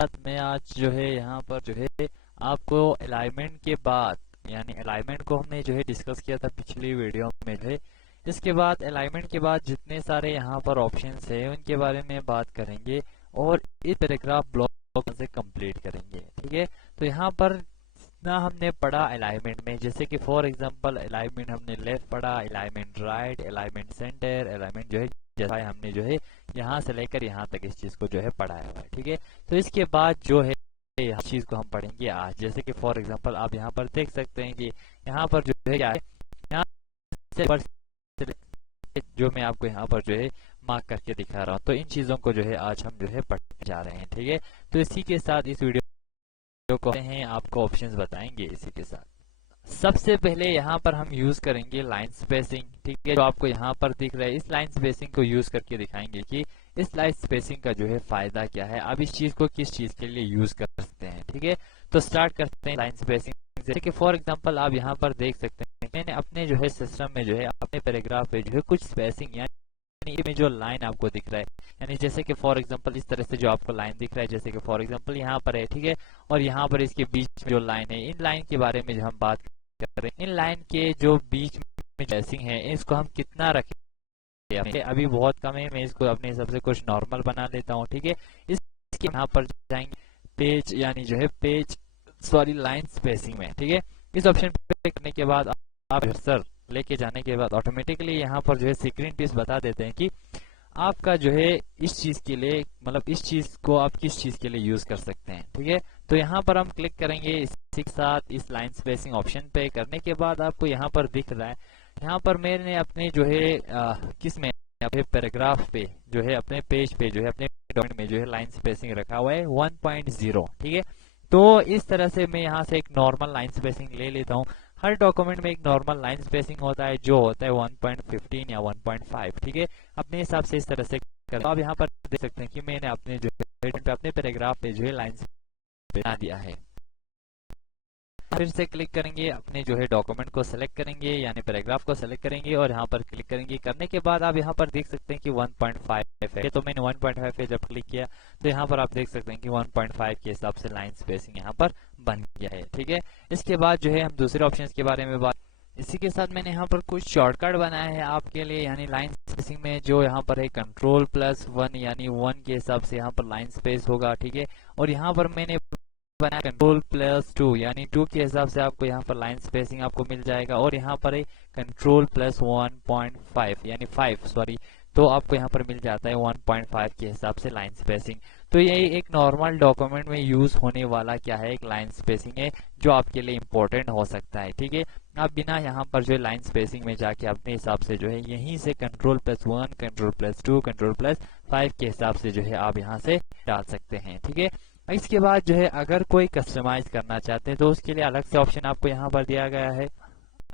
मैं आज जो है यहाँ पर जो है आपको अलाइनमेंट के बाद, यानी अलाइनमेंट को हमने जो है डिस्कस किया था पिछली वीडियो में जो है। इसके बाद अलाइनमेंट के बाद जितने सारे यहाँ पर ऑप्शंस है उनके बारे में बात करेंगे और इस पैराग्राफ ब्लॉक से कंप्लीट करेंगे। ठीक है, तो यहाँ पर जितना हमने पढ़ा अलाइनमेंट में, जैसे कि फॉर एग्जांपल अलाइनमेंट हमने लेफ्ट पढ़ा, alignment right, alignment centre, alignment जो है जैसा हमने जो है यहाँ से लेकर यहाँ तक इस चीज को जो है पढ़ाया हुआ है। ठीक है, तो इसके बाद जो है इस चीज को हम पढ़ेंगे आज। जैसे कि फॉर एग्जांपल आप यहाँ पर देख सकते हैं कि यहाँ पर जो है क्या है, यहाँ से जो मैं आपको यहाँ पर जो है मार्क करके दिखा रहा हूँ, तो इन चीजों को जो है आज हम जो है पढ़ने जा रहे हैं। ठीक है, तो इसी के साथ इस वीडियो को हैं आपको ऑप्शंस बताएंगे। इसी के साथ सबसे पहले यहाँ पर हम यूज करेंगे लाइन स्पेसिंग। ठीक है, जो आपको यहाँ पर दिख रहा है, इस लाइन स्पेसिंग को यूज करके दिखाएंगे कि इस लाइन स्पेसिंग का जो है फायदा क्या है, आप इस चीज को किस चीज के लिए यूज कर सकते हैं। ठीक है, तो स्टार्ट करते हैं लाइन स्पेसिंग। जैसे कि फॉर एग्जांपल आप यहाँ पर देख सकते हैं मैंने अपने जो है सिस्टम में जो है अपने पैराग्राफ पे जो है कुछ स्पेसिंग यानी में जो लाइन आपको दिख रहा है, यानी जैसे कि फॉर एग्जांपल इस तरह से जो आपको लाइन दिख रहा है, जैसे कि फॉर एग्जांपल यहाँ पर है। ठीक है, और यहाँ पर इसके बीच में जो लाइन है, इन लाइन के बारे में जो हम बात कर रहे हैं, इन लाइन के जो बीच में स्पेसिंग है इसको हम कितना रखें, अभी बहुत कम है, मैं इसको अपने हिसाब से कुछ नॉर्मल बना लेता हूँ। ठीक है, इसके यहाँ पर जाएंगे पेज, यानी जो है पेज सॉरी लाइन स्पेसिंग में। ठीक है, इस ऑप्शन पे करने के बाद आप सर लेके जाने के बाद ऑटोमेटिकली यहाँ पर जो है स्क्रीन पे बता देते हैं कि आपका जो है इस चीज के लिए, मतलब इस चीज को आप किस चीज के लिए यूज कर सकते हैं। ठीक है, तो यहाँ पर हम क्लिक करेंगे इसी के साथ इस लाइन स्पेसिंग ऑप्शन पे। करने के बाद आपको यहाँ पर दिख रहा है, यहाँ पर मैंने अपने जो है किस में अपने पैराग्राफ पे जो है अपने पेज पे जो है अपने डॉक्यूमेंट में जो है लाइन स्पेसिंग रखा हुआ है 1.0। ठीक है, तो इस तरह से मैं यहाँ से एक नॉर्मल लाइन स्पेसिंग ले लेता हूँ। हर डॉक्यूमेंट में एक नॉर्मल लाइन स्पेसिंग होता है जो होता है 1.15 या 1.5। ठीक है, अपने हिसाब से इस तरह से कर। आप यहाँ पर देख सकते हैं कि मैंने अपने जो है अपने पैराग्राफ पे जो है लाइन बना दिया है। फिर से क्लिक करेंगे, अपने जो है डॉक्यूमेंट को सिलेक्ट करेंगे, यानी पैराग्राफ को सिलेक्ट करेंगे और यहाँ पर क्लिक करेंगे। करने के बाद आप यहाँ पर देख सकते हैं कि 1.5 है, तो मैंने 1.5 पे जब क्लिक किया तो यहाँ पर आप देख सकते हैं कि 1.5 के हिसाब से लाइन स्पेसिंग यहाँ पर बन गया है। ठीक है, इसके बाद जो है हम दूसरे ऑप्शन के बारे में बात। इसी के साथ मैंने यहाँ पर कुछ शॉर्टकट बनाया है आपके लिए, यानी लाइन स्पेसिंग में जो यहाँ पर है Ctrl+1, यानी 1 के हिसाब से यहाँ पर लाइन स्पेस होगा। ठीक है, और यहाँ पर मैंने बना Ctrl+2, यानी 2 के हिसाब से आपको यहाँ पर लाइन स्पेसिंग आपको मिल जाएगा। और यहाँ पर है Ctrl+1.5 यानी 5 सॉरी, तो आपको यहाँ पर मिल जाता है 1.5 के हिसाब से लाइन स्पेसिंग। तो ये एक नॉर्मल डॉक्यूमेंट में यूज होने वाला क्या है, एक लाइन स्पेसिंग है जो आपके लिए इम्पोर्टेंट हो सकता है। ठीक है, आप बिना यहाँ पर जो है लाइन स्पेसिंग में जाके अपने हिसाब से जो है यहीं से Ctrl+1, Ctrl+2, Ctrl+5 के हिसाब से जो है आप यहाँ से डाल सकते हैं। ठीक है, इसके बाद जो है अगर कोई कस्टमाइज करना चाहते हैं तो उसके लिए अलग से ऑप्शन आपको यहाँ पर दिया गया है।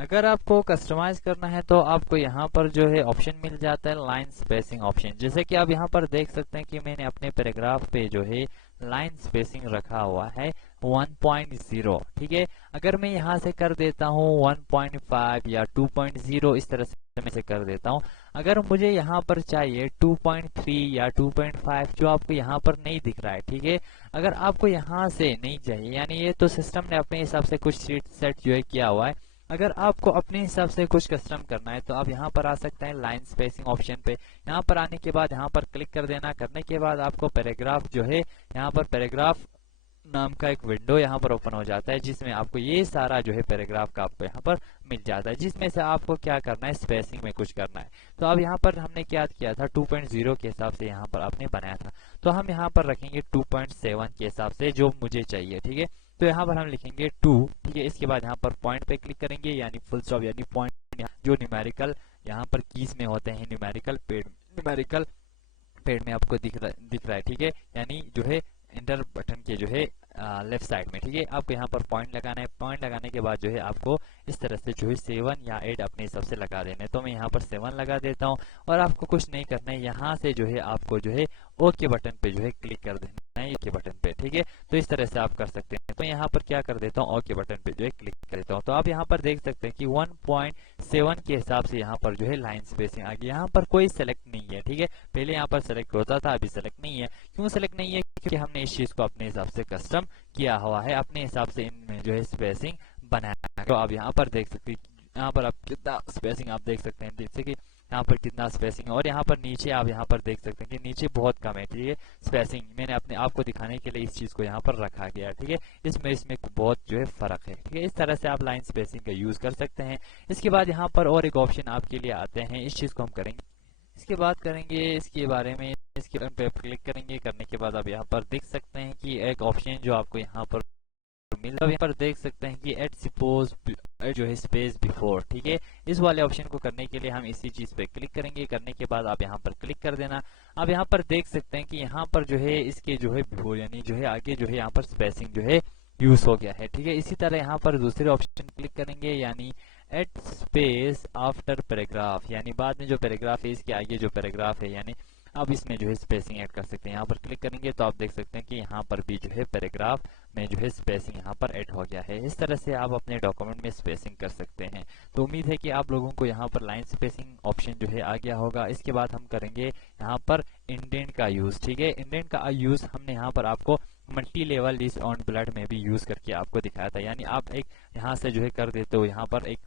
अगर आपको कस्टमाइज करना है तो आपको यहाँ पर जो है ऑप्शन मिल जाता है लाइन स्पेसिंग ऑप्शन। जैसे कि आप यहाँ पर देख सकते हैं कि मैंने अपने पैराग्राफ पे जो है लाइन स्पेसिंग रखा हुआ है 1.0। ठीक है, अगर मैं यहाँ से कर देता हूँ 1.5 या 2.0, इस तरह से मैं से कर देता हूँ। अगर मुझे यहाँ पर चाहिए 2.3 या 2.5 जो आपको यहाँ पर नहीं दिख रहा है। ठीक है, अगर आपको यहाँ से नहीं चाहिए, यानी ये तो सिस्टम ने अपने हिसाब से कुछ सेट जो है किया हुआ है। अगर आपको अपने हिसाब से कुछ कस्टम करना है तो आप यहाँ पर आ सकते हैं लाइन स्पेसिंग ऑप्शन पे। यहाँ पर आने के बाद यहाँ पर क्लिक कर देना। करने के बाद आपको पैराग्राफ जो है यहाँ पर पैराग्राफ नाम का एक विंडो यहाँ पर ओपन हो जाता है, जिसमें आपको ये सारा जो है पैराग्राफ का आपको यहाँ पर मिल जाता है, जिसमें से आपको क्या करना है, स्पेसिंग में कुछ करना है। तो अब यहाँ पर हमने क्या किया था 2.0 के हिसाब से यहाँ पर आपने बनाया था, तो हम यहाँ पर रखेंगे 2.7 के हिसाब से जो मुझे चाहिए। ठीक है, तो यहाँ पर हम लिखेंगे 2। ठीक है, इसके बाद यहाँ पर पॉइंट पे क्लिक करेंगे, यानी फुल स्टॉप, यानी पॉइंट जो न्यूमेरिकल यहाँ पर कीज में होते हैं, न्यूमेरिकल पेड में आपको दिख रहा है। ठीक है, यानी जो है एंटर बटन के जो है लेफ्ट साइड में। ठीक है, आपको यहाँ पर पॉइंट लगाना है। पॉइंट लगाने के बाद जो है आपको इस तरह से जो है 7 या 8 अपने हिसाब से लगा देना है। तो मैं यहाँ पर 7 लगा देता हूँ और आपको कुछ नहीं करना है, यहाँ से जो है आपको जो है ओके बटन पे जो है क्लिक कर देना है, ओके बटन पे, ठीक है। तो इस तरह से आप कर सकते हैं। तो यहाँ पर क्या कर देता हूँ, ओके बटन पे जो है क्लिक कर देता हूँ। तो आप यहाँ पर देख सकते हैं कि 1.7 के हिसाब से यहाँ पर जो है लाइन स्पेसिंग आ गई। यहाँ पर कोई सेलेक्ट नहीं है, ठीक है। पहले यहाँ पर सेलेक्ट होता था, अभी सेलेक्ट नहीं है। क्यों सेलेक्ट नहीं है? क्योंकि हमने इस चीज को अपने हिसाब से कस्टम किया हुआ है, अपने हिसाब से इनमें जो है स्पेसिंग बनाया। तो आप यहाँ पर देख सकते हैं, यहाँ पर आप कितना स्पेसिंग आप देख सकते हैं, जैसे कि यहाँ पर कितना स्पेसिंग है। और यहाँ पर नीचे आप यहाँ पर देख सकते हैं कि नीचे बहुत कम है, ठीक है। स्पेसिंग मैंने अपने आपको दिखाने के लिए इस चीज को यहाँ पर रखा गया, ठीक है। इसमें बहुत जो है फर्क है, ठीक है। इस तरह से आप लाइन स्पेसिंग का यूज कर सकते हैं। इसके बाद यहाँ पर और एक ऑप्शन आपके लिए आते हैं, इस चीज को हम करेंगे, इसके बाद करेंगे इसके बारे में। इसके बटन पे क्लिक करेंगे, करने के बाद आप यहाँ पर देख सकते हैं कि एक ऑप्शन जो आपको यहाँ पर मिल, अब यहाँ पर देख सकते हैं कि एट सपोज जो है स्पेस बिफोर, ठीक है। इस वाले ऑप्शन को करने के लिए हम इसी चीज पे क्लिक करेंगे। करने के बाद आप यहाँ पर क्लिक कर देना। अब यहाँ पर देख सकते हैं कि यहाँ पर जो है इसके जो है बिफोर यानी जो है आगे जो है यहाँ पर स्पेसिंग जो है यूज हो गया है, ठीक है। इसी तरह यहाँ पर दूसरे ऑप्शन क्लिक करेंगे, यानी एट स्पेस आफ्टर पैराग्राफ, यानी बाद में जो पैराग्राफ है इसके आगे जो पैराग्राफ है, यानी अब इसमें जो है स्पेसिंग ऐड कर सकते हैं। यहाँ पर क्लिक करेंगे तो आप देख सकते हैं कि यहाँ पर भी जो है पैराग्राफ में जो है स्पेसिंग यहाँ पर ऐड हो गया है। इस तरह से आप अपने डॉक्यूमेंट में स्पेसिंग कर सकते हैं। तो उम्मीद है कि आप लोगों को यहाँ पर लाइन स्पेसिंग ऑप्शन जो है आ गया होगा। इसके बाद हम करेंगे यहाँ पर इंडेंट का यूज, ठीक है। इंडेंट का यूज हमने यहाँ पर आपको multi level list on blood में भी यूज करके आपको दिखाया था। यानी आप एक यहाँ से जो है कर देते हो, यहाँ पर एक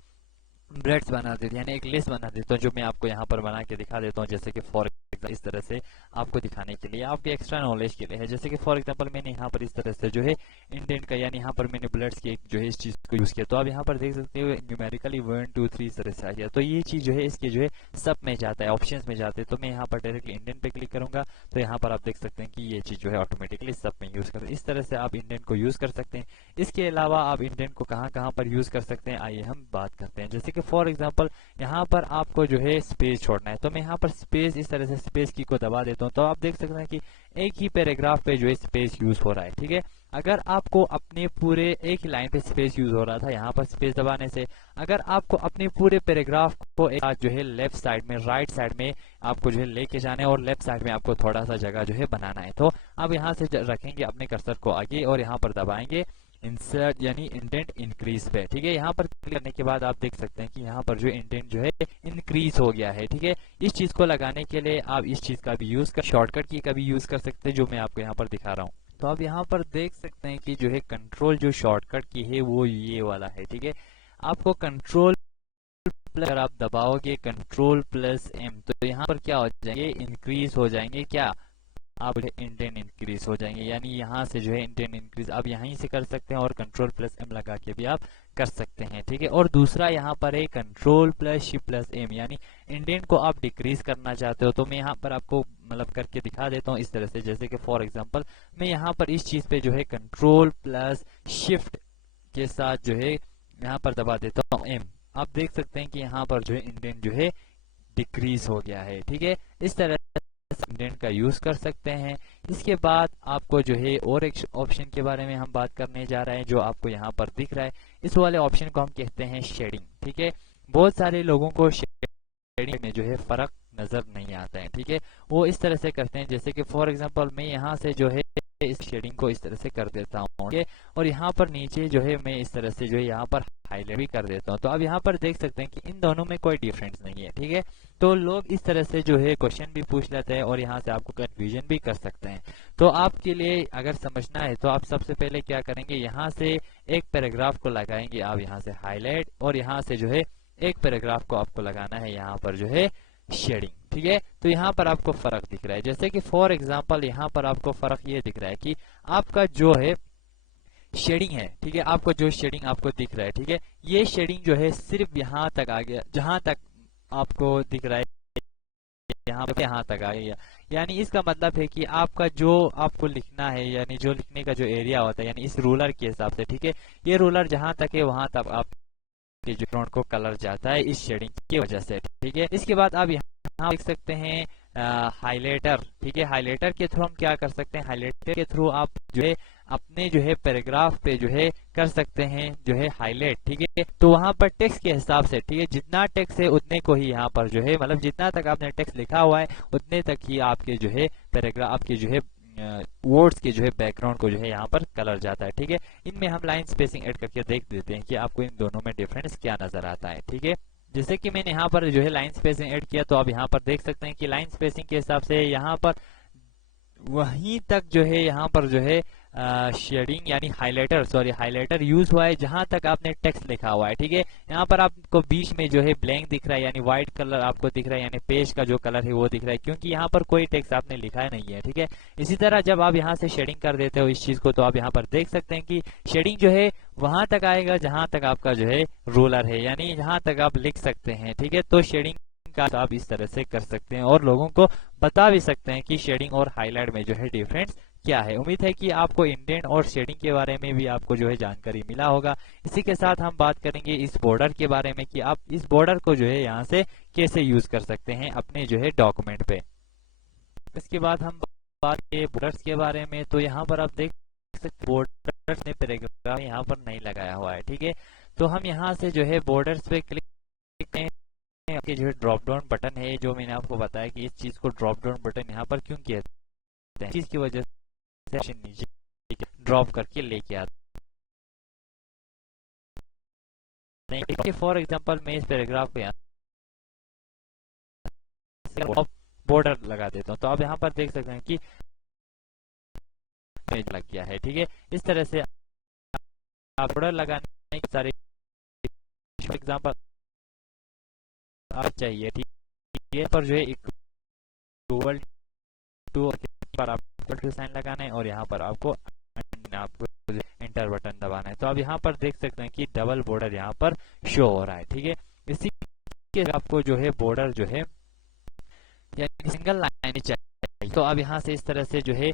ब्रेड्स बना देते यानी एक लिस्ट बना देता हूँ, जो मैं आपको यहाँ पर बना के दिखा देता हूँ। जैसे कि फॉर इस तरह से आपको दिखाने के लिए, आपके एक्स्ट्रा नॉलेज के लिए है। जैसे कि फॉर एग्जांपल मैंने यहाँ पर इस तरह से जो है इंडेंट का, यानी यहाँ पर मैंने बुलेट्स की एक जो है इस चीज को यूज किया। तो आप यहाँ पर देख सकते हो न्यूमेरिकली 1 2 3 इस तरह से आ गया। तो ये चीज जो है इसके जो है सब में जाता है, ऑप्शंस में जाते हैं। तो मैं यहाँ पर डायरेक्टली इंडेंट पे क्लिक करूंगा तो यहाँ पर आप देख सकते हैं कि ये चीज जो है ऑटोमेटिकली सब में यूज कर, इस तरह से आप इंडेंट को यूज कर सकते हैं। इसके अलावा आप इंडेंट को कहाँ पर यूज कर सकते हैं, आइए हम बात करते हैं। जैसे कि फॉर एग्जाम्पल यहाँ पर आपको जो है स्पेस छोड़ना है, तो मैं यहाँ पर स्पेस इस तरह से स्पेस की को दबा देता हूँ। तो आप देख सकते हैं कि एक ही पैराग्राफ पे जो है स्पेस यूज हो रहा है, ठीक है। अगर आपको अपने पूरे एक ही लाइन पे स्पेस यूज हो रहा था यहाँ पर स्पेस दबाने से, अगर आपको अपने पूरे पैराग्राफ को एक जो है लेफ्ट साइड में राइट साइड में आपको जो है लेके जाना है और लेफ्ट साइड में आपको थोड़ा सा जगह जो है बनाना है, तो आप यहाँ से रखेंगे अपने कर्सर को आगे और यहाँ पर दबाएंगे इंसर्ट यानी इंडेंट इंक्रीज पे, ठीक है। यहाँ पर क्लिक करने के बाद आप देख सकते हैं कि यहाँ पर जो इंडेंट जो है इंक्रीज हो गया है, ठीक है। इस चीज को लगाने के लिए आप इस चीज का भी यूज कर, शॉर्टकट की का भी यूज कर सकते हैं, जो मैं आपको यहाँ पर दिखा रहा हूँ। तो आप यहाँ पर देख सकते हैं कि जो है कंट्रोल जो शॉर्टकट की है वो ये वाला है, ठीक है। आपको कंट्रोल अगर आप दबाओगे कंट्रोल प्लस एम, तो यहाँ पर क्या हो जाएंगे, इंक्रीज हो जाएंगे, क्या आप इंडेंट इंक्रीज हो जाएंगे। यानी यहाँ से जो है इंडेंट इंक्रीज आप यहीं से कर सकते हैं और कंट्रोल प्लस एम लगा के भी आप कर सकते हैं, ठीक है। और दूसरा यहाँ पर है control plus shift plus M, यानी इंडेंट को आप डिक्रीज करना चाहते हो। तो मैं यहाँ पर आपको मतलब करके दिखा देता हूँ इस तरह से। जैसे कि फॉर एग्जांपल मैं यहाँ पर इस चीज पे जो है कंट्रोल प्लस शिफ्ट के साथ जो है यहाँ पर दबा देता हूँ एम, आप देख सकते हैं कि यहाँ पर जो है इंडेंट जो है डिक्रीज हो गया है, ठीक है। इस तरह इंडेंट का यूज कर सकते हैं। इसके बाद आपको जो है और एक ऑप्शन के बारे में हम बात करने जा रहे हैं, जो आपको यहाँ पर दिख रहा है। इस वाले ऑप्शन को हम कहते हैं शेडिंग, ठीक है। बहुत सारे लोगों को शेडिंग में जो है फर्क नजर नहीं आता है, ठीक है। वो इस तरह से करते हैं, जैसे कि फॉर एग्जांपल मैं यहाँ से जो है इस शेडिंग को इस तरह से कर देता हूँ, ठीक है। और यहाँ पर नीचे जो है मैं इस तरह से जो है यहाँ पर हाईलाइट भी कर देता हूँ। तो अब यहाँ पर देख सकते हैं कि इन दोनों में कोई डिफरेंस नहीं है, ठीक है। तो लोग इस तरह से जो है क्वेश्चन भी पूछ लेते हैं और यहाँ से आपको कंफ्यूजन भी कर सकते हैं। तो आपके लिए अगर समझना है तो आप सबसे पहले क्या करेंगे, यहाँ से एक पैराग्राफ को लगाएंगे आप यहाँ से हाईलाइट, और यहाँ से जो है एक पैराग्राफ को आपको लगाना है यहाँ पर जो है शेडिंग, ठीक है। तो यहाँ पर आपको फर्क दिख रहा है। जैसे कि फॉर एग्जांपल यहाँ पर आपको फर्क ये दिख रहा है कि आपका जो है शेडिंग है, ठीक है, आपको जो शेडिंग आपको दिख रहा है, ठीक है, ये शेडिंग जो है सिर्फ यहाँ तक आ गया, जहां तक आपको दिख रहा है यहाँ तक आ गया। यानी इसका मतलब है कि आपका जो आपको लिखना है, यानी जो लिखने का जो एरिया होता है, यानी इस रूलर के हिसाब से, ठीक है, ये रूलर जहां तक है वहां तक आप जो बैकग्राउंड को कलर जाता है इस शेडिंग की वजह से, ठीक है। इसके बाद आप यहाँ देख सकते हैं हाइलाइटर, ठीक है। हाइलाइटर के थ्रू हम क्या कर सकते हैं, हाइलाइटर के थ्रू आप जो है अपने जो है पैराग्राफ पे जो है कर सकते हैं जो है हाईलाइट, ठीक है। तो वहां पर टेक्स्ट के हिसाब से, ठीक है, जितना टेक्स्ट है उतने को ही यहाँ पर जो है मतलब जितना तक आपने टेक्स्ट लिखा हुआ है उतने तक ही आपके जो है पैराग्राफ आपके जो है वर्ड्स के जो है बैकग्राउंड को जो है यहाँ पर कलर जाता है, ठीक है। इनमें हम लाइन स्पेसिंग ऐड करके देख देते हैं कि आपको इन दोनों में डिफरेंस क्या नजर आता है, ठीक है। जैसे कि मैंने यहाँ पर जो है लाइन स्पेसिंग ऐड किया, तो आप यहाँ पर देख सकते हैं कि लाइन स्पेसिंग के हिसाब से यहाँ पर वहीं तक जो है यहाँ पर जो है शेडिंग यानी हाइलाइटर यूज हुआ है जहां तक आपने टेक्स्ट लिखा हुआ है, ठीक है। यहाँ पर आपको बीच में जो है ब्लैंक दिख रहा है यानी व्हाइट कलर आपको दिख रहा है, यानी पेज का जो कलर है वो दिख रहा है, क्योंकि यहाँ पर कोई टेक्स्ट आपने लिखा है नहीं है, ठीक है। इसी तरह जब आप यहाँ से शेडिंग कर देते हो इस चीज को, तो आप यहाँ पर देख सकते हैं कि शेडिंग जो है वहां तक आएगा जहां तक आपका जो है रूलर है, यानी जहां तक आप लिख सकते हैं, ठीक है। तो शेडिंग का आप इस तरह से कर सकते हैं और लोगों को बता भी सकते हैं कि शेडिंग और हाईलाइट में जो है डिफरेंस क्या है। उम्मीद है कि आपको इंडेंट और शेडिंग के बारे में भी आपको जो है जानकारी मिला होगा। इसी के साथ हम बात करेंगे इस बॉर्डर के बारे में कि आप इस बॉर्डर को जो है यहाँ से कैसे यूज कर सकते हैं अपने जो है डॉक्यूमेंट पे। इसके बाद हम बात करें बॉर्डर्स के बारे में, तो यहाँ पर आप देख सकते बॉर्डर्स ने पैराग्राफ यहाँ पर नहीं लगाया हुआ है, ठीक है। तो हम यहाँ से जो है बॉर्डर्स पे क्लिक करते हैं, आपके जो है ड्रॉप डाउन बटन है, जो मैंने आपको बताया कि इस चीज को ड्रॉप डाउन बटन यहाँ पर क्यों किया जाता है, इसकी वजह से नीचे ड्रॉप करके लेके आते हैं। फॉर एग्जांपल मैं इस पैराग्राफ को यहाँ बॉर्डर लगा देता हूँ, तो आप यहाँ पर देख सकते हैं कि पेज लग गया है, ठीक है। इस तरह से आप बॉर्डर लगाने के सारे एग्जांपल आप चाहिए, ठीक है। पर जो है इक्वल टू पर आपको साइन लगाना है और यहाँ पर आपको एंटर बटन दबाना है। तो आप यहाँ पर देख सकते हैं कि डबल बॉर्डर यहाँ पर शो हो रहा है, ठीक है। इसी के आपको जो है बॉर्डर जो है यानी सिंगल लाइन चाहिए, तो अब यहाँ से इस तरह से जो है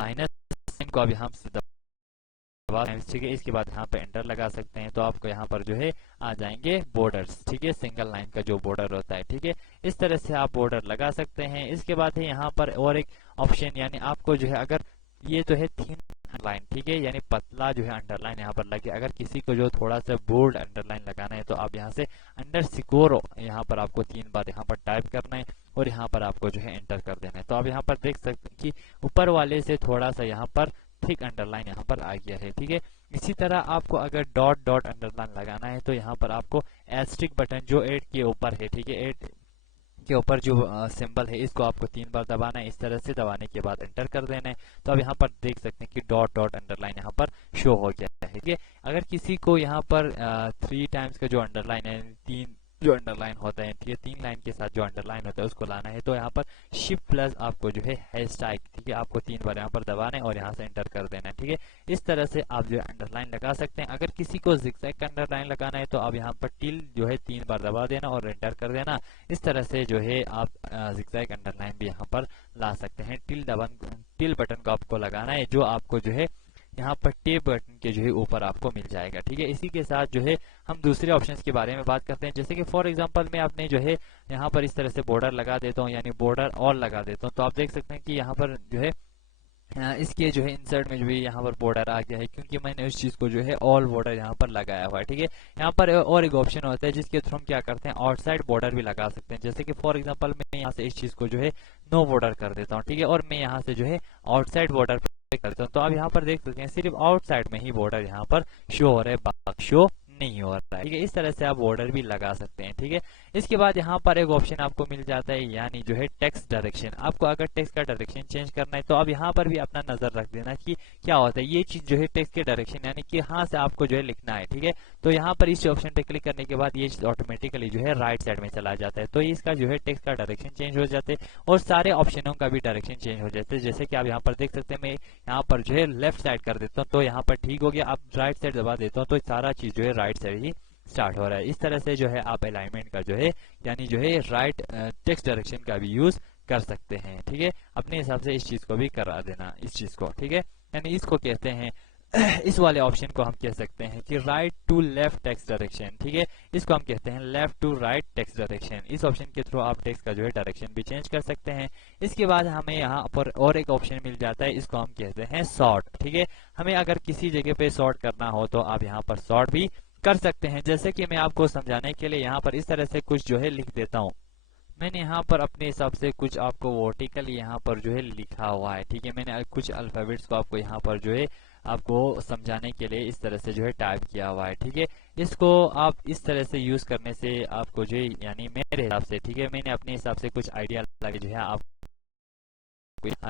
माइनस साइन को अब यहाँ से दबा, ठीक है। इसके बाद यहाँ पे एंटर लगा सकते हैं, तो आपको यहाँ पर जो है आ जाएंगे बॉर्डर्स, ठीक है, सिंगल लाइन का जो बॉर्डर होता है, ठीक है। इस तरह से आप बॉर्डर लगा सकते हैं। इसके बाद है यहाँ पर और एक ऑप्शन, यानी आपको जो है अगर ये तो है थिन लाइन, ठीक है, यानी पतला जो है अंडरलाइन यहाँ पर लगे। अगर किसी को जो थोड़ा सा बोल्ड अंडरलाइन लगाना है, तो आप यहाँ से अंडरस्कोर यहाँ पर आपको 3 बार यहाँ पर टाइप करना है और यहाँ पर आपको जो है एंटर कर देना है। तो आप यहाँ पर देख सकते हैं कि ऊपर वाले से थोड़ा सा यहाँ पर थिक अंडरलाइन यहाँ पर आ गया है, ठीक है। इसी तरह आपको अगर डॉट डॉट अंडरलाइन लगाना है, तो यहाँ पर आपको एस्ट्रिक बटन जो 8 के ऊपर है, ठीक है, 8 के ऊपर जो सिंबल है इसको आपको 3 बार दबाना है। इस तरह से दबाने के बाद एंटर कर देना है। तो अब यहाँ पर देख सकते हैं कि डॉट डॉट अंडरलाइन यहाँ पर शो हो गया है, ठीक है। अगर किसी को यहाँ पर 3 टाइम्स का जो अंडरलाइन है, 3 जो अंडरलाइन होता है, ठीक है, 3 लाइन के साथ जो अंडरलाइन होता है उसको लाना है, तो यहाँ पर शिफ्ट प्लस आपको जो है हैशटैग, ठीक है, आपको 3 बार यहाँ पर दबाना है और यहाँ से एंटर कर देना है, ठीक है। इस तरह से आप जो है अंडरलाइन लगा सकते हैं। अगर किसी को जिगजैग का अंडरलाइन लगाना है, तो आप यहाँ पर टिल जो है 3 बार दबा देना और एंटर कर देना। इस तरह से जो है आप जिगजैग अंडरलाइन भी यहाँ पर ला सकते हैं। टिल बटन को आपको लगाना है, जो आपको जो है यहाँ पर टेप बटन के जो है ऊपर आपको मिल जाएगा, ठीक है। इसी के साथ जो है हम दूसरे ऑप्शंस के बारे में बात करते हैं, जैसे कि फॉर एग्जांपल मैं अपने जो है यहाँ पर इस तरह से बॉर्डर लगा देता हूँ, यानी बॉर्डर और लगा देता हूँ। तो आप देख सकते हैं कि यहाँ पर जो है इसके जो है इंसर्ट में जो है यहाँ पर बॉर्डर आ गया है, क्योंकि मैंने उस चीज को जो है ऑल बॉर्डर यहाँ पर लगाया हुआ है, ठीक है। यहाँ पर और एक ऑप्शन होता है जिसके थ्रू हम क्या करते हैं आउटसाइड बॉर्डर भी लगा सकते हैं। जैसे कि फॉर एग्जांपल मैं यहाँ से इस चीज को जो है नो बॉर्डर कर देता हूँ, ठीक है, और मैं यहाँ से जो है आउटसाइड बॉर्डर करता हूँ। तो आप यहाँ पर देख सकते हैं सिर्फ आउटसाइड में ही बॉर्डर यहाँ पर शो हो रहा है, बाकी शो नहीं हो रहा है, ठीक है। इस तरह से आप बॉर्डर भी लगा सकते हैं, ठीक है। इसके बाद यहाँ पर एक ऑप्शन आपको मिल जाता है, यानी जो है टेक्स्ट डायरेक्शन। आपको अगर टेक्स्ट का डायरेक्शन चेंज करना है, तो आप यहाँ पर भी अपना नजर रख देना कि क्या होता है ये चीज जो है टेक्स्ट के डायरेक्शन, यानी कि हाँ से आपको जो है लिखना है, ठीक है। तो यहाँ पर इस ऑप्शन पे क्लिक करने के बाद ये ऑटोमेटिकली जो है राइट साइड में चला जाता है। तो इसका जो है टेक्स्ट का डायरेक्शन चेंज हो जाते हैं और सारे ऑप्शनों का भी डायरेक्शन चेंज हो जाते हैं। जैसे कि आप यहाँ पर देख सकते हैं, मैं यहाँ पर जो है लेफ्ट साइड कर देता हूँ, तो यहाँ पर ठीक हो गया। अब राइट साइड दबा देता हूँ, तो सारा चीज जो है राइट साइड ही स्टार्ट हो रहा है। इस तरह से जो है आप अलाइनमेंट का जो है यानी जो है राइट टेक्स्ट डायरेक्शन का भी यूज कर सकते हैं, ठीक है। अपने हिसाब से इस चीज को भी करा देना, इस चीज को, ठीक है, यानी इसको कहते हैं इस वाले ऑप्शन को हम कह सकते हैं कि right to left text direction, ठीक है, इसको हम कहते हैं left to right text direction. इस ऑप्शन के थ्रू आप टेक्स्ट का जो है डायरेक्शन भी चेंज कर सकते हैं। इसके बाद हमें यहाँ पर और एक ऑप्शन मिल जाता है, इसको हम कहते हैं सॉर्ट, ठीक है। हमें अगर किसी जगह पे सॉर्ट करना हो तो आप यहाँ पर सॉर्ट भी कर सकते हैं। जैसे कि मैं आपको समझाने के लिए यहाँ पर इस तरह से कुछ जो है लिख देता हूँ। मैंने यहाँ पर अपने हिसाब से कुछ आपको वर्टिकल यहाँ पर जो है लिखा हुआ है, ठीक है। मैंने कुछ अल्फाबेट्स को आपको यहाँ पर जो है आपको समझाने के लिए इस तरह से जो है टाइप किया हुआ है, ठीक है। इसको आप इस तरह से यूज करने से आपको जो है यानी मेरे हिसाब से, ठीक है, मैंने अपने हिसाब से कुछ आइडिया लगा जो है आप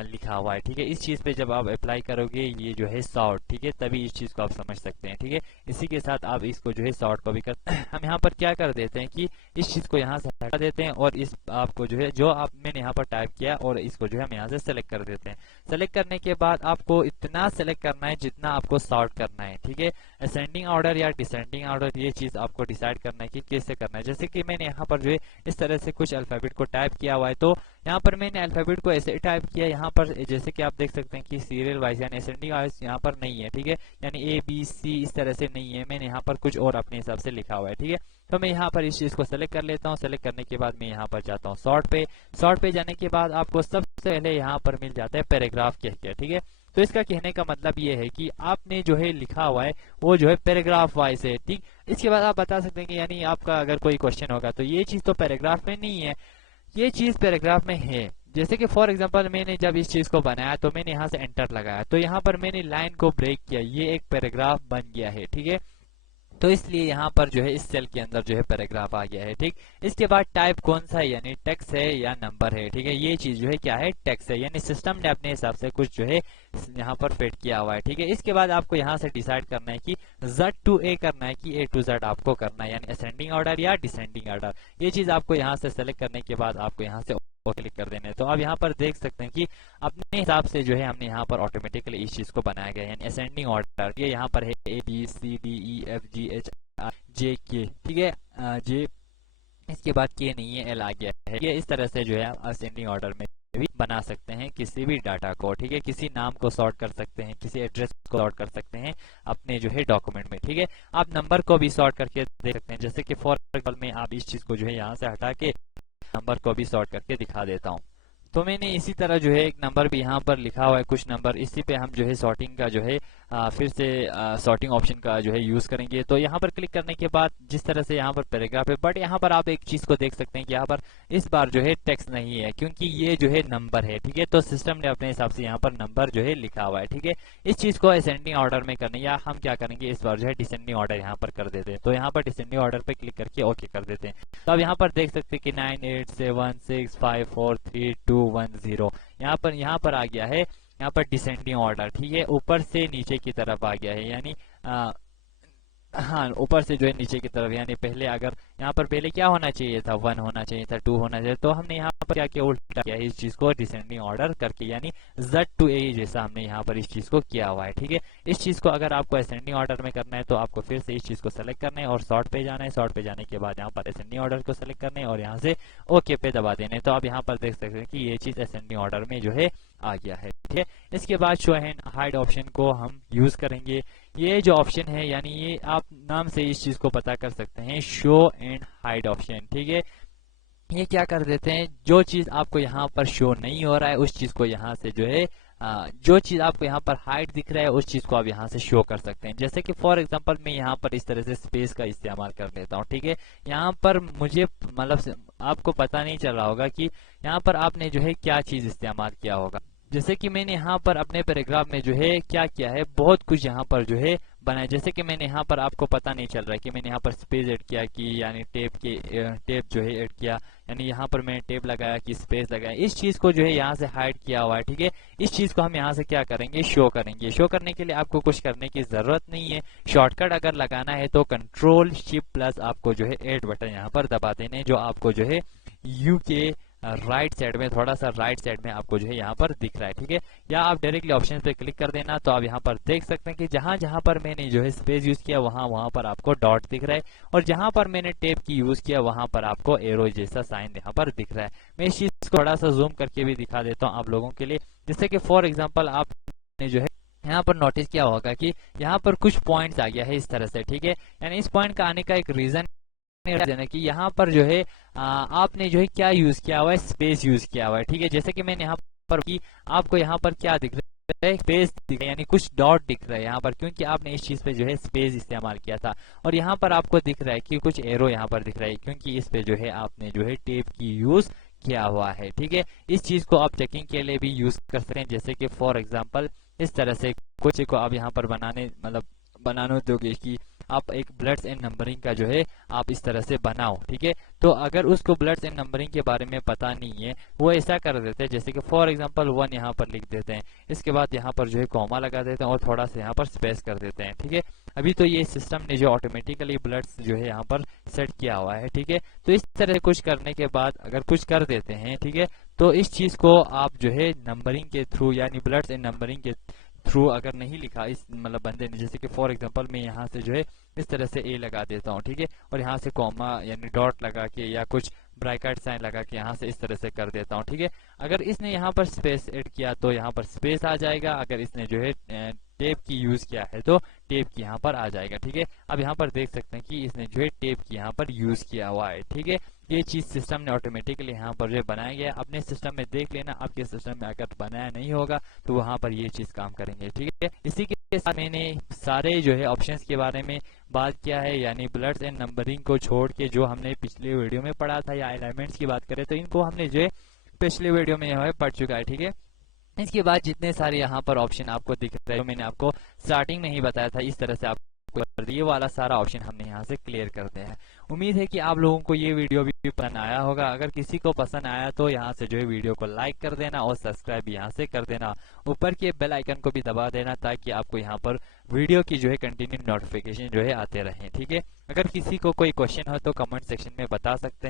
लिखा हुआ है, ठीक है। इस चीज पे जब आप अप्लाई करोगे ये जो है सॉर्ट, ठीक है, तभी इस चीज को आप समझ सकते हैं, ठीक है। इसी के साथ आप इसको जो है सॉर्ट को भी कर हम यहाँ पर क्या कर देते हैं कि इस चीज को यहाँ से हटा देते हैं और इस आपको जो है जो आप मैंने यहाँ पर टाइप किया और इसको जो है हम यहाँ से सेलेक्ट कर देते हैं। सेलेक्ट करने के बाद आपको इतना सेलेक्ट करना है जितना आपको सॉर्ट करना है, ठीक है। असेंडिंग ऑर्डर या डिसेंडिंग ऑर्डर ये चीज आपको डिसाइड करना है कि कैसे करना है। जैसे कि मैंने यहाँ पर जो है इस तरह से कुछ अल्फाबेट को टाइप किया हुआ है, तो यहाँ पर मैंने अल्फाबेट को ऐसे टाइप किया। यहाँ पर जैसे कि आप देख सकते हैं कि सीरियल वाइज यानी असेंडिंग वाइज यहाँ पर नहीं है, ठीक है, यानी ए बी सी इस तरह से नहीं है। मैंने यहाँ पर कुछ और अपने हिसाब से लिखा हुआ है, ठीक है। तो मैं यहाँ पर इस चीज को सेलेक्ट कर लेता हूँ। सेलेक्ट करने के बाद मैं यहाँ पर जाता हूँ सॉर्ट पे। सॉर्ट पे जाने के बाद आपको सबसे पहले यहाँ पर मिल जाता है पैराग्राफ कह के, ठीक है। तो इसका कहने का मतलब ये है कि आपने जो है लिखा हुआ है वो जो है पैराग्राफ वाइज है, ठीक। इसके बाद आप बता सकते हैं कि यानी आपका अगर कोई क्वेश्चन होगा तो ये चीज तो पैराग्राफ में नहीं है, ये चीज पैराग्राफ में है। जैसे कि फॉर एग्जांपल मैंने जब इस चीज को बनाया तो मैंने यहाँ से एंटर लगाया, तो यहाँ पर मैंने लाइन को ब्रेक किया, ये एक पैराग्राफ बन गया है, ठीक है। तो इसलिए यहाँ पर जो है इस सेल के अंदर जो है पैराग्राफ आ गया है, ठीक। इसके बाद टाइप कौन सा है, यानी टेक्स्ट है या नंबर है, ठीक है। ये चीज जो है क्या है, टेक्स्ट है, यानी सिस्टम ने अपने हिसाब से कुछ जो है यहाँ पर फिट किया हुआ है, ठीक है। इसके बाद आपको यहाँ से डिसाइड करना है कि Z to A करना है कि A to Z आपको करना है, यानी असेंडिंग ऑर्डर या डिसेंडिंग ऑर्डर। ये चीज आपको यहाँ से सेलेक्ट करने के बाद आपको यहाँ से क्लिक कर देने। तो आप यहाँ पर देख सकते हैं कि अपने हिसाब से जो है हमने यहाँ पर ऑटोमेटिकली इस चीज को बनाया गया है, यानी असेंडिंग ऑर्डर। ये यहाँ पर है A B C D E F G H I J K, ठीक है, J इसके बाद K नहीं है, L आ गया है। ये इस तरह से जो है असेंडिंग ऑर्डर में भी बना सकते हैं किसी भी डाटा को, ठीक है। किसी नाम को सॉर्ट कर सकते हैं, किसी एड्रेस को सॉर्ट कर सकते हैं अपने जो है डॉक्यूमेंट में, ठीक है। आप नंबर को भी सॉर्ट करके देख सकते हैं। जैसे कि फॉर एग्जाम्पल में आप इस चीज को जो है यहाँ से हटा के नंबर को भी सॉर्ट करके दिखा देता हूँ। तो मैंने इसी तरह जो है एक नंबर भी यहाँ पर लिखा हुआ है, कुछ नंबर, इसी पे हम जो है सॉर्टिंग का जो है फिर से सॉर्टिंग ऑप्शन का जो है यूज करेंगे। तो यहाँ पर क्लिक करने के बाद जिस तरह से यहाँ पर पैराग्राफ है, बट यहाँ पर आप एक चीज को देख सकते हैं कि यहाँ पर इस बार जो है टेक्स्ट नहीं है, क्योंकि ये जो है नंबर है, ठीक है। तो सिस्टम ने अपने हिसाब से यहाँ पर नंबर जो है लिखा हुआ है, ठीक है। इस चीज को असेंडिंग ऑर्डर में करने, या हम क्या करेंगे इस बार जो है डिसेंडिंग ऑर्डर यहाँ पर कर देते हैं। तो यहाँ पर डिसेंडिंग ऑर्डर पे क्लिक करके ओके कर देते हैं। तो अब यहाँ पर देख सकते हैं कि 9 8 7 6 5 4 3 2 1 0 यहाँ पर आ गया है, यहाँ पर डिसेंडिंग ऑर्डर, ठीक है, ऊपर से नीचे की तरफ आ गया है, यानी हाँ ऊपर से जो है नीचे की तरफ। यानी पहले अगर यहाँ पर पहले क्या होना चाहिए था, 1 होना चाहिए था, 2 होना चाहिए, तो हमने यहाँ पर क्या किया, उल्टा किया इस चीज को डिसेंडिंग ऑर्डर करके, यानी Z to A जैसा हमने यहाँ पर इस चीज को किया हुआ है, ठीक है। इस चीज को अगर आपको असेंडिंग ऑर्डर में करना है तो आपको फिर से इस चीज को सेलेक्ट करना है और सॉर्ट पे जाना है। सॉर्ट पे जाने के बाद यहाँ पर असेंडिंग ऑर्डर को सेलेक्ट करना है और यहाँ से ओके पे दबा देने। तो आप यहाँ पर देख सकते हैं कि ये चीज असेंडिंग ऑर्डर में जो है आ गया है, ठीक है। इसके बाद शो एंड हाइड ऑप्शन को हम यूज करेंगे। ये जो ऑप्शन है, यानी ये आप नाम से इस चीज को पता कर सकते हैं, शो एंड हाइड ऑप्शन, ठीक है। ये क्या कर देते हैं, जो चीज आपको यहाँ पर शो नहीं हो रहा है उस चीज को यहाँ से जो है जो चीज आपको यहाँ पर हाइड दिख रहा है उस चीज को आप यहाँ से शो कर सकते हैं। जैसे कि फॉर एग्जांपल मैं यहाँ पर इस तरह से स्पेस का इस्तेमाल कर लेता हूँ, ठीक है। यहाँ पर मुझे मतलब आपको पता नहीं चल रहा होगा कि यहाँ पर आपने जो है क्या चीज इस्तेमाल किया होगा। जैसे कि मैंने यहाँ पर अपने पैराग्राफ में जो है क्या किया है, बहुत कुछ यहाँ पर जो है बनाया। जैसे कि मैंने यहाँ पर आपको पता नहीं चल रहा है कि मैंने यहाँ पर स्पेस ऐड किया कि यानी टेप जो है ऐड किया, यानी यहाँ पर मैंने टेप लगाया कि स्पेस लगाया। इस चीज को जो है यहाँ से हाइड किया हुआ है, ठीक है। इस चीज को हम यहाँ से क्या करेंगे, शो करेंगे। शो करने के लिए आपको कुछ करने की जरूरत नहीं है। शॉर्टकट अगर लगाना है तो कंट्रोल शिफ्ट प्लस आपको जो है ऐड बटन यहाँ पर दबा देने, जो आपको जो है यू के राइट साइड में, थोड़ा सा राइट साइड में आपको जो है यहाँ पर दिख रहा है, ठीक है। या आप डायरेक्टली ऑप्शन पे क्लिक कर देना। तो आप यहाँ पर देख सकते हैं कि जहां जहां पर मैंने जो है स्पेस यूज किया वहां पर आपको डॉट दिख रहा है, और जहां पर मैंने टेप की यूज किया वहां पर आपको एरो जैसा साइन यहाँ पर दिख रहा है। मैं इस चीज को थोड़ा सा जूम करके भी दिखा देता हूँ आप लोगों के लिए। जैसे कि फॉर एग्जाम्पल आपने जो है यहाँ पर नोटिस किया होगा कि यहाँ पर कुछ पॉइंट्स आ गया है इस तरह से, ठीक है। यानी इस पॉइंट का आने का एक रीजन है कि यहाँ पर जो है आपने जो है क्या यूज किया हुआ है, स्पेस यूज किया हुआ है, ठीक है। जैसे कि मैंने यहाँ पर कि आपको यहाँ पर क्या दिख रहा है, स्पेस दिख रहा है, यानी कुछ डॉट दिख रहा है यहाँ पर, क्योंकि आपने इस चीज पे जो है स्पेस इस्तेमाल किया था। और यहाँ पर आपको दिख रहा है कि कुछ एरो यहाँ पर दिख रहा है, क्योंकि इस पे जो है आपने जो है टेप की यूज किया हुआ है, ठीक है। इस चीज को आप चेकिंग के लिए भी यूज कर सकते हैं, जैसे कि फॉर एग्जाम्पल इस तरह से कुछ को आप यहाँ पर बनाने दोगे कि आप एक ब्लड्स एंड नंबरिंग का जो है आप इस तरह से बनाओ, ठीक है। तो अगर उसको ब्लड्स एंड नंबरिंग के बारे में पता नहीं है, वो ऐसा कर देते हैं जैसे कि फॉर एग्जांपल 1 यहाँ पर लिख देते हैं, इसके बाद यहाँ पर जो है कॉमा लगा देते हैं और थोड़ा सा यहाँ पर स्पेस कर देते हैं, ठीक है। अभी तो ये सिस्टम ने जो ऑटोमेटिकली ब्लड्स जो है यहाँ पर सेट किया हुआ है, ठीक है। तो इस तरह से कुछ करने के बाद अगर कुछ कर देते हैं, ठीक है, तो इस चीज को आप जो है नंबरिंग के थ्रू यानी ब्लड्स एंड नंबरिंग के थ्रू अगर नहीं लिखा इस बंदे ने, जैसे कि फॉर एग्जांपल मैं यहाँ से जो है इस तरह से ए लगा देता हूँ, ठीक है, और यहाँ से कॉमा यानी डॉट लगा के या कुछ ब्रैकेट साइन लगा के यहाँ से इस तरह से कर देता हूँ, ठीक है। अगर इसने यहाँ पर स्पेस ऐड किया तो यहाँ पर स्पेस आ जाएगा, अगर इसने जो है टेप की यूज किया है तो टेप की यहाँ पर आ जाएगा, ठीक है। अब यहाँ पर देख सकते हैं कि इसने जो है टेप की यहाँ पर यूज किया हुआ है, ठीक है। ये चीज सिस्टम ने ऑटोमेटिकली यहाँ पर जो बनाया गया, अपने सिस्टम में देख लेना, आपके सिस्टम में अगर बनाया नहीं होगा तो वहां पर ये चीज काम करेंगे, ठीक है। इसी के साथ मैंने सारे जो है ऑप्शंस के बारे में बात किया है, यानी ब्लड्स एंड नंबरिंग को छोड़ के जो हमने पिछले वीडियो में पढ़ा था या एलिमेंट्स की बात करें तो इनको हमने जो है पिछले वीडियो में यहाँ पढ़ चुका है, ठीक है। इसके बाद जितने सारे यहाँ पर ऑप्शन आपको दिख रहे हैं, मैंने आपको स्टार्टिंग में ही बताया था, इस तरह से आपको ये वाला सारा ऑप्शन हमने यहाँ से क्लियर करते हैं। उम्मीद है कि आप लोगों को ये वीडियो भी पसंद आया होगा। अगर किसी को पसंद आया तो यहाँ से जो है वीडियो को लाइक कर देना और सब्सक्राइब यहाँ से कर देना, ऊपर के बेल आइकन को भी दबा देना ताकि आपको यहाँ पर वीडियो की जो है कंटिन्यू नोटिफिकेशन जो है आते रहे, ठीक है। अगर किसी को कोई क्वेश्चन हो तो कमेंट सेक्शन में बता सकते हैं।